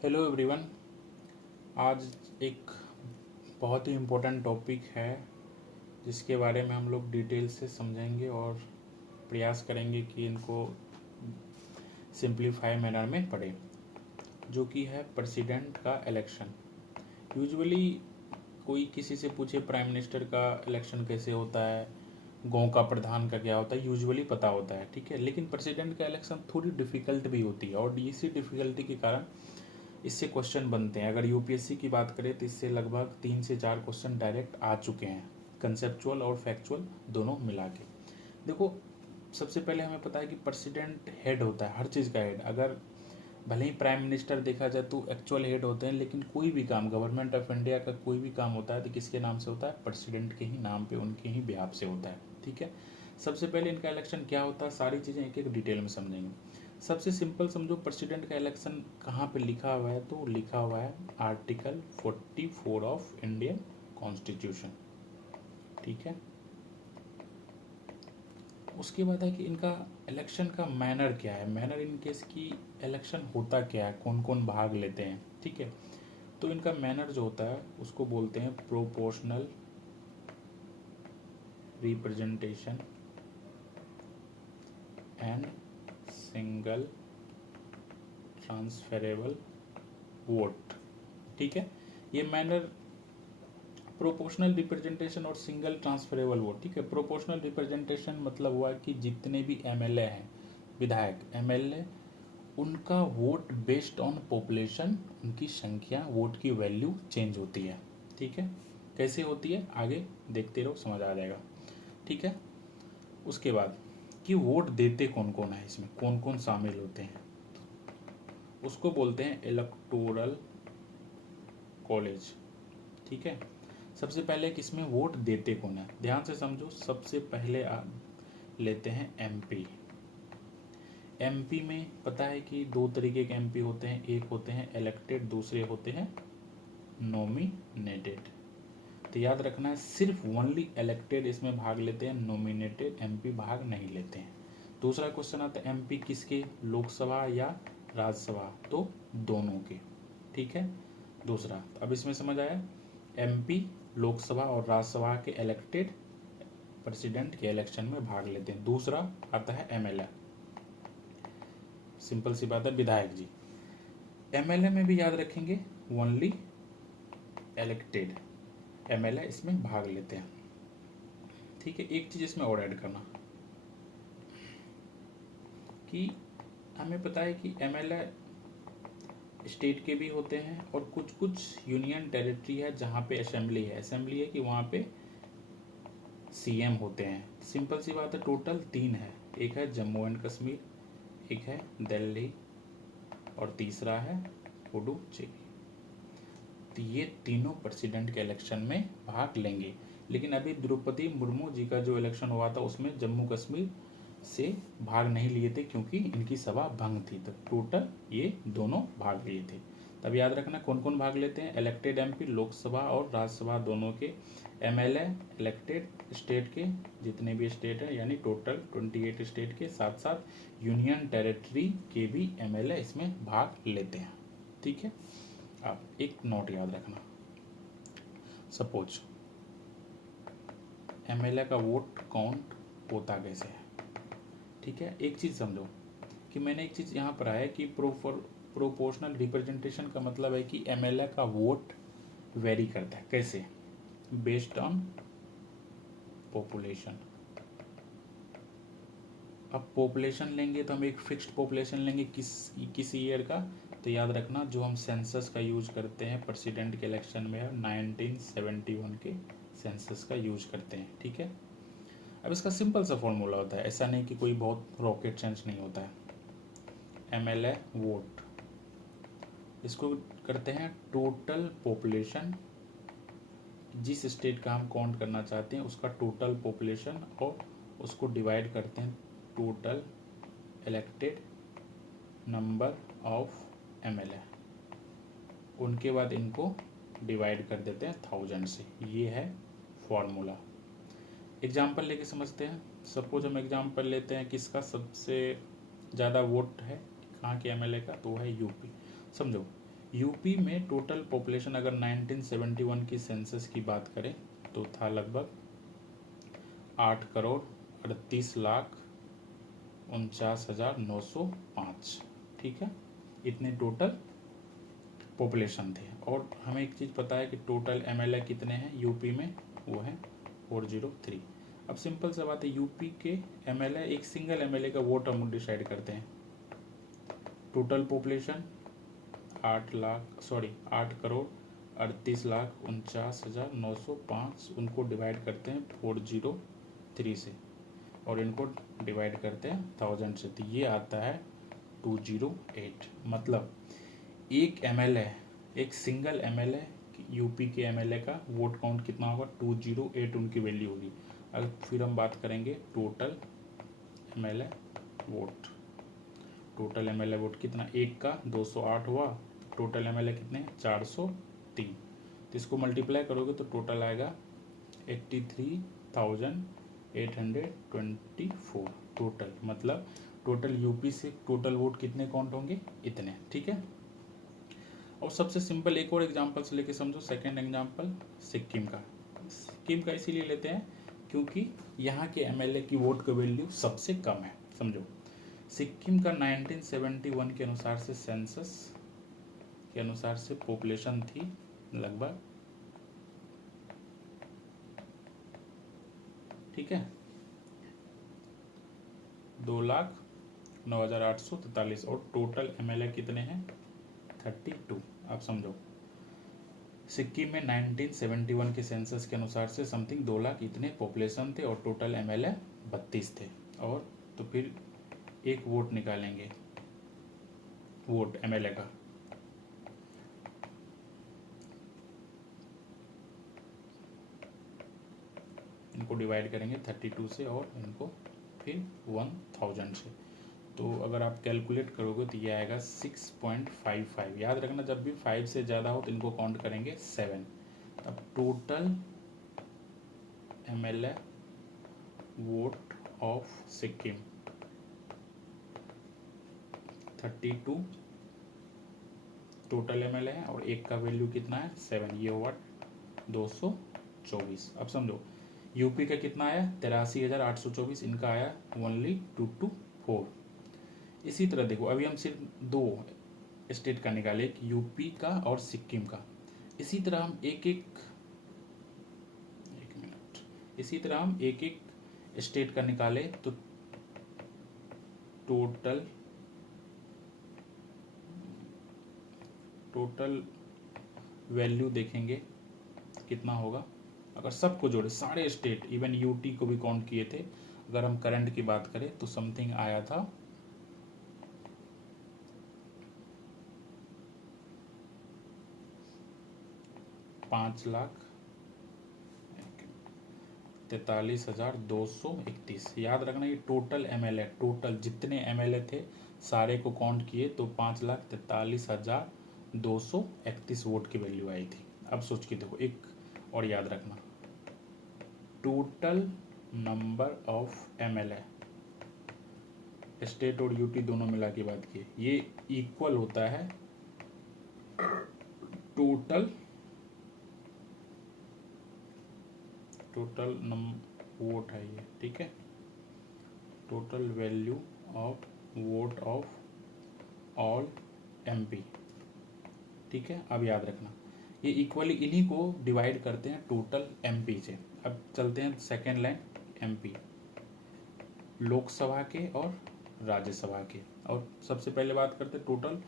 Hello everyone. आज एक बहुत ही इम्पोर्टेंट टॉपिक है जिसके बारे में हम लोग डिटेल से समझेंगे और प्रयास करेंगे कि इनको सिंप्लीफाई मैनर में पढ़ें, जो कि है प्रेसिडेंट का इलेक्शन। यूजुअली कोई किसी से पूछे प्राइम मिनिस्टर का इलेक्शन कैसे होता है, गांव का प्रधान का क्या होता है, यूजुअली पता होता है, ठीक है। लेकिन प्रेसिडेंट का इलेक्शन थोड़ी डिफ़िकल्ट भी होती है और इसी डिफ़िकल्टी के कारण इससे क्वेश्चन बनते हैं। अगर यूपीएससी की बात करें तो इससे लगभग 3 से 4 क्वेश्चन डायरेक्ट आ चुके हैं, कंसेप्चुअल और फैक्चुअल दोनों मिला के। देखो, सबसे पहले हमें पता है कि प्रेसिडेंट हेड होता है, हर चीज़ का हेड। अगर भले ही प्राइम मिनिस्टर देखा जाए तो एक्चुअल हेड होते हैं, लेकिन कोई भी काम गवर्नमेंट ऑफ इंडिया का कोई भी काम होता है तो किसके नाम से होता है? प्रेसिडेंट के ही नाम पे, उनके ही बिहाफ से होता है, ठीक है। सबसे पहले इनका इलेक्शन क्या होता है, सारी चीज़ें एक एक डिटेल में समझेंगे। सबसे सिंपल समझो, प्रेसिडेंट का इलेक्शन कहाँ पे लिखा हुआ है? तो लिखा हुआ है आर्टिकल 44 ऑफ इंडियन कॉन्स्टिट्यूशन, ठीक है। उसके बाद है कि इनका इलेक्शन का मैनर क्या है, मैनर इन केस की इलेक्शन होता क्या है, कौन कौन भाग लेते हैं, ठीक है। तो इनका मैनर जो होता है उसको बोलते हैं proportional representation and single transferable vote, ठीक है। ये मैनर प्रोपोर्शनल रिप्रेजेंटेशन और सिंगल ट्रांसफरेबल वोट, ठीक है। प्रोपोर्शनल रिप्रेजेंटेशन मतलब हुआ कि जितने भी एमएलए हैं, विधायक एमएलए, उनका वोट बेस्ड ऑन पॉपुलेशन, उनकी संख्या, वोट की वैल्यू चेंज होती है, ठीक है। कैसे होती है आगे देखते रहो, समझ आ जाएगा, ठीक है। उसके बाद कि वोट देते कौन कौन है, इसमें कौन कौन शामिल होते हैं, उसको बोलते हैं इलेक्टोरल कॉलेज, ठीक है। सबसे पहले किसमें वोट देते कौन है, ध्यान से समझो। सबसे पहले लेते हैं एमपी। एमपी में पता है कि दो तरीके के एमपी होते हैं, एक होते हैं इलेक्टेड, दूसरे होते हैं नॉमिनेटेड। तो याद रखना है, सिर्फ ओनली इलेक्टेड इसमें भाग लेते हैं, नॉमिनेटेड एमपी भाग नहीं लेते हैं। दूसरा क्वेश्चन आता है एमपी किसके, लोकसभा या राज्यसभा? तो दोनों के, ठीक है। दूसरा, अब इसमें समझ आया, एमपी लोकसभा और राज्यसभा के इलेक्टेड प्रेसिडेंट के इलेक्शन में भाग लेते हैं। दूसरा आता है एमएलए, सिंपल सी बात है, विधायक जी। एमएलए में भी याद रखेंगे ओनली इलेक्टेड एमएलए इसमें भाग लेते हैं, ठीक है। एक चीज इसमें और ऐड करना कि हमें पता है कि एमएलए स्टेट के भी होते हैं और कुछ कुछ यूनियन टेरिटरी है जहाँ पे असेंबली है कि वहाँ पे सीएम होते हैं। सिंपल सी बात है, टोटल 3 है, एक है जम्मू एंड कश्मीर, एक है दिल्ली और तीसरा है पुडुचेरी। तो ये तीनों प्रेसिडेंट के इलेक्शन में भाग लेंगे। लेकिन अभी द्रौपदी मुर्मू जी का जो इलेक्शन हुआ था उसमें जम्मू कश्मीर से भाग नहीं लिए थे क्योंकि इनकी सभा भंग थी। तो टोटल ये दोनों भाग लिए थे। तब याद रखना कौन कौन भाग लेते हैं, इलेक्टेड एमपी लोकसभा और राज्यसभा दोनों के, एमएलए इलेक्टेड स्टेट के जितने भी स्टेट हैं, यानी टोटल 28 स्टेट के, साथ साथ यूनियन टेरिटरी के भी एमएलए इसमें भाग लेते हैं, ठीक है। अब एक नोट याद रखना, सपोज एमएलए का वोट काउंट होता कैसे है, ठीक है। एक चीज़ समझो कि मैंने एक चीज़ यहाँ पर आया कि प्रोपोर्शनल रिप्रेजेंटेशन का मतलब है कि एमएलए का वोट वेरी करता है, कैसे? Based on population. अब पॉपुलेशन लेंगे तो हम एक फिक्स्ड पॉपुलेशन लेंगे किस ईयर का, तो याद रखना जो हम सेंसस का यूज करते हैं प्रेसिडेंट के इलेक्शन में 1971 के सेंसस का यूज करते हैं, ठीक है। अब इसका सिंपल सा फॉर्मूला होता है, ऐसा नहीं कि कोई बहुत रॉकेट साइंस नहीं होता है। एमएलए वोट, इसको करते हैं टोटल पॉपुलेशन, जिस स्टेट का हम काउंट करना चाहते हैं उसका टोटल पॉपुलेशन, और उसको डिवाइड करते हैं total elected number of MLA, उनके बाद इनको डिवाइड कर देते हैं 1000 से। ये है फॉर्मूला। एग्जाम्पल लेके समझते हैं। सपोज हम एग्जाम्पल लेते हैं किसका सबसे ज़्यादा वोट है, कहाँ के एमएलए का, तो है यूपी। समझो यूपी में टोटल पॉपुलेशन अगर 1971 की सेंसस की बात करें तो था लगभग 8,38,49,905। ठीक है, इतने टोटल पॉपुलेशन थे। और हमें एक चीज़ पता है कि टोटल एमएलए कितने हैं यूपी में, वो है 403। अब सिंपल सा बात है, यूपी के एमएलए, एक सिंगल एमएलए का वोट हम डिसाइड करते हैं। टोटल पॉपुलेशन 8,38,49,905, उनको डिवाइड करते हैं 403 से और इनको डिवाइड करते हैं 1000 से, तो ये आता है 208। मतलब एक एमएलए, एक सिंगल एमएलए, यूपी के एमएलए का वोट काउंट कितना होगा, 208 उनकी वैल्यू होगी। अब फिर हम बात करेंगे total MLA vote. Total MLA vote कितना, एक का 208 हुआ, टोटल एमएलए कितने 403, तो इसको मल्टीप्लाई करोगे तो टोटल आएगा 83,824 टोटल। मतलब टोटल यूपी से टोटल वोट कितने काउंट होंगे, इतने। ठीक है, और सबसे सिंपल एक और एग्जांपल से लेके समझो। सेकंड एग्जांपल सिक्किम का। सिक्किम का इसीलिए लेते हैं क्योंकि यहाँ के एमएलए की वोट का वैल्यू सबसे कम है। समझो, सिक्किम का 1971 के अनुसार से, सेंसस के अनुसार से पॉपुलेशन थी लगभग, ठीक है, 2,09,843 और टोटल एमएलए कितने हैं 32। आप समझो, सिक्किम में 1971 के सेंसस के अनुसार से समथिंग 2 लाख इतने पॉपुलेशन थे और टोटल एमएलए 32 थे। और तो फिर एक वोट निकालेंगे, वोट एमएलए का, इनको डिवाइड करेंगे 32 से और इनको फिर 1000 से। तो अगर आप कैलकुलेट करोगे तो ये आएगा 6.55। याद रखना, जब भी 5 से ज़्यादा हो तो इनको काउंट करेंगे 7। अब total MLA vote of Sikkim 32 total MLA है और एक का वैल्यू कितना है 7, ये हुआ 224। अब समझो यूपी का कितना आया 83,824, इनका आया ओनली 224। इसी तरह देखो, अभी हम सिर्फ 2 स्टेट का निकाले, एक यूपी का और सिक्किम का। इसी तरह हम एक स्टेट का निकाले तो टोटल वैल्यू देखेंगे कितना होगा। अगर सबको जोड़े, सारे स्टेट, इवन यूटी को भी काउंट किए थे, अगर हम करंट की बात करें तो समथिंग आया था 5,43,231। याद रखना, ये टोटल एमएलए, टोटल जितने एमएलए थे सारे को काउंट किए तो 5,43,231 वोट की वैल्यू आई थी। अब सोच के देखो, एक और याद रखना, total number of MLA, state और यूटी दोनों मिला के बात की, ये इक्वल होता है टोटल वोट है ये, ठीक है, total value of vote of all MP. ठीक है, अब याद रखना ये इक्वली इन्हीं को डिवाइड करते हैं टोटल एमपी से। अब चलते हैं सेकेंड लाइन, एमपी लोकसभा के और राज्यसभा के। और सबसे पहले बात करते हैं टोटल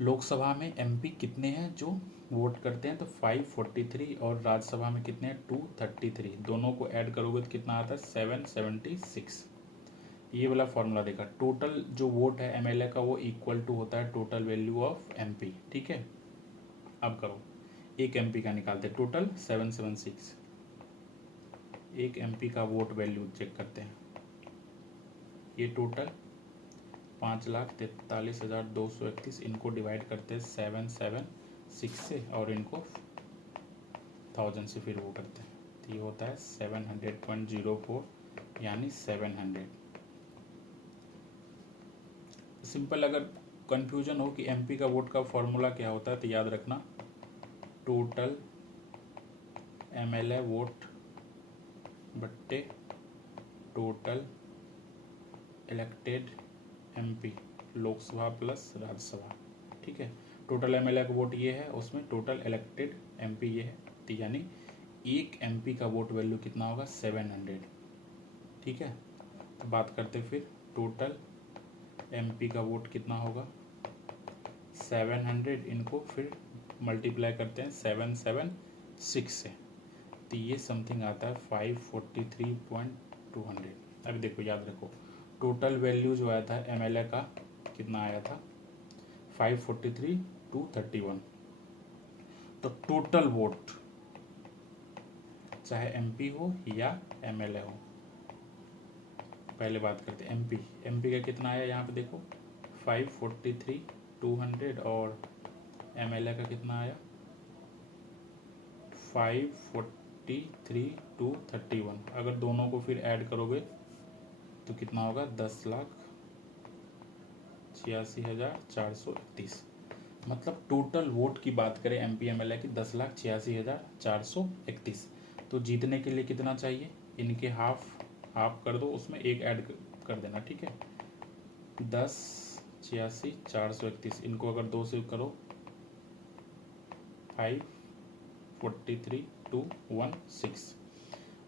लोकसभा में एमपी कितने हैं जो वोट करते हैं, तो 543, और राज्यसभा में कितने हैं 233। दोनों को ऐड करोगे तो कितना आता है 776। ये वाला फॉर्मूला देखा, टोटल जो वोट है एमएलए का वो इक्वल टू होता है टोटल वैल्यू ऑफ एमपी। ठीक है, अब करो, एक एमपी का निकालते हैं टोटल 776, एक एमपी का वोट वैल्यू चेक करते हैं। ये टोटल 5,43,231, इनको डिवाइड करते हैं 776 से और इनको 1000 से फिर वो करते हैं, तो ये होता है 700.04 यानी 700। सिंपल अगर कन्फ्यूजन हो कि एमपी का वोट का फॉर्मूला क्या होता है, तो याद रखना टोटल एमएलए वोट बट्टे total elected MP, Lok Sabha plus Rajya Sabha. ठीक है, टोटल एमएलए का वोट ये है, उसमें टोटल इलेक्टेड एमपी ये है, तो यानी एक एमपी का वोट वैल्यू कितना होगा 700। ठीक है, तो बात करते फिर टोटल एमपी का वोट कितना होगा 700, इनको फिर मल्टीप्लाई करते हैं 776 से, तो ये समथिंग आता है 543.200। अभी देखो याद रखो टोटल वैल्यू जो आया था एमएलए का कितना आया था 543,231। तो टोटल वोट चाहे एमपी हो या एमएलए हो, पहले बात करते हैं एमपी का कितना आया यहाँ पे देखो 543,200 और एमएलए का कितना आया 543,231। अगर दोनों को फिर ऐड करोगे तो कितना होगा 10,86,431। मतलब टोटल वोट की बात करें एमपी एमएलए की 10,86,431। तो जीतने के लिए कितना चाहिए, इनके हाफ कर दो, उसमें एक ऐड कर देना। ठीक है, 10,86,431, इनको अगर 2 से करो 543,216।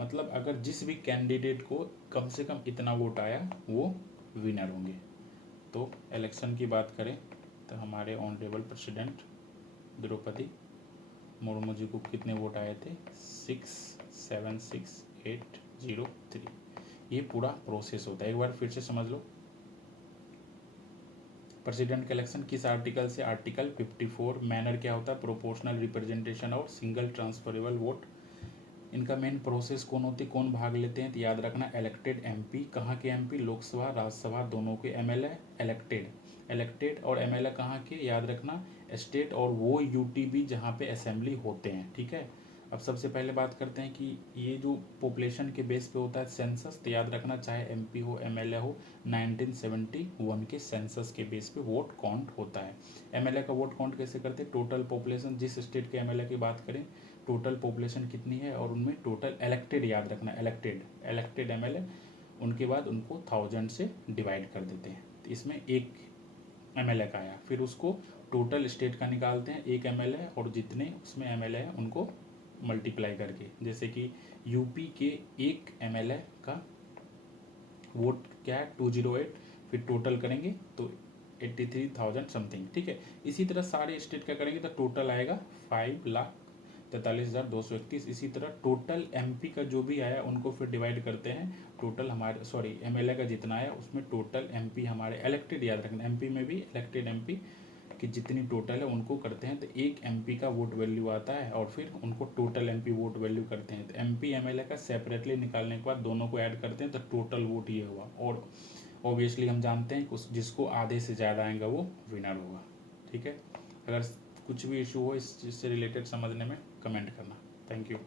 मतलब अगर जिस भी कैंडिडेट को कम से कम इतना वोट आया वो विनर होंगे। तो इलेक्शन की बात करें तो हमारे ऑनरेबल प्रेसिडेंट द्रौपदी मुर्मू जी को कितने वोट आए थे 676,803। ये पूरा प्रोसेस होता है, एक बार फिर से समझ लो। प्रेसिडेंट का इलेक्शन किस आर्टिकल से, आर्टिकल 54। मैनर क्या होता है, प्रोपोर्शनल रिप्रेजेंटेशन और सिंगल ट्रांसफरेबल वोट। इनका मेन प्रोसेस कौन होती है, कौन भाग लेते हैं, तो याद रखना इलेक्टेड एमपी, कहाँ के एमपी, लोकसभा राज्यसभा दोनों के, एमएलए इलेक्टेड और एमएलए कहाँ के, याद रखना स्टेट और वो यूटीबी जहाँ पे असेंबली होते हैं। ठीक है, अब सबसे पहले बात करते हैं कि ये जो पॉपुलेशन के बेस पे होता है सेंसस, तो याद रखना चाहे एमपी हो एमएलए हो 1971 के सेंसस के बेस पे वोट काउंट होता है। एमएलए का वोट काउंट कैसे करते हैं, टोटल पॉपुलेशन, जिस स्टेट के एमएलए की बात करें टोटल पॉपुलेशन कितनी है और उनमें टोटल इलेक्टेड, याद रखना इलेक्टेड एमएलए, उनके बाद उनको 1000 से डिवाइड कर देते हैं। तो इसमें एक एमएलए का आया, फिर उसको टोटल स्टेट का निकालते हैं एक एमएलए और जितने उसमें एमएलए हैं उनको मल्टीप्लाई करके। जैसे कि यूपी के एक एमएलए का वोट क्या है 208, फिर टोटल करेंगे तो 83,000 समथिंग। ठीक है, इसी तरह सारे स्टेट का करेंगे तो टोटल आएगा 5,43,231। इसी तरह टोटल एमपी का जो भी आया उनको फिर डिवाइड करते हैं, टोटल हमारे एमएलए का जितना आया उसमें टोटल एमपी हमारे इलेक्टेड, याद रखना एमपी में भी इलेक्टेड एमपी कि जितनी टोटल है उनको करते हैं, तो एक एमपी का वोट वैल्यू आता है और फिर उनको टोटल एमपी वोट वैल्यू करते हैं। तो एमपी एमएलए का सेपरेटली निकालने के बाद दोनों को ऐड करते हैं तो टोटल वोट ये हुआ। और ऑब्वियसली हम जानते हैं कि जिसको आधे से ज़्यादा आएगा वो विनर होगा। ठीक है, अगर कुछ भी इशू हो इस चीज़ से रिलेटेड समझने में कमेंट करना। Thank you.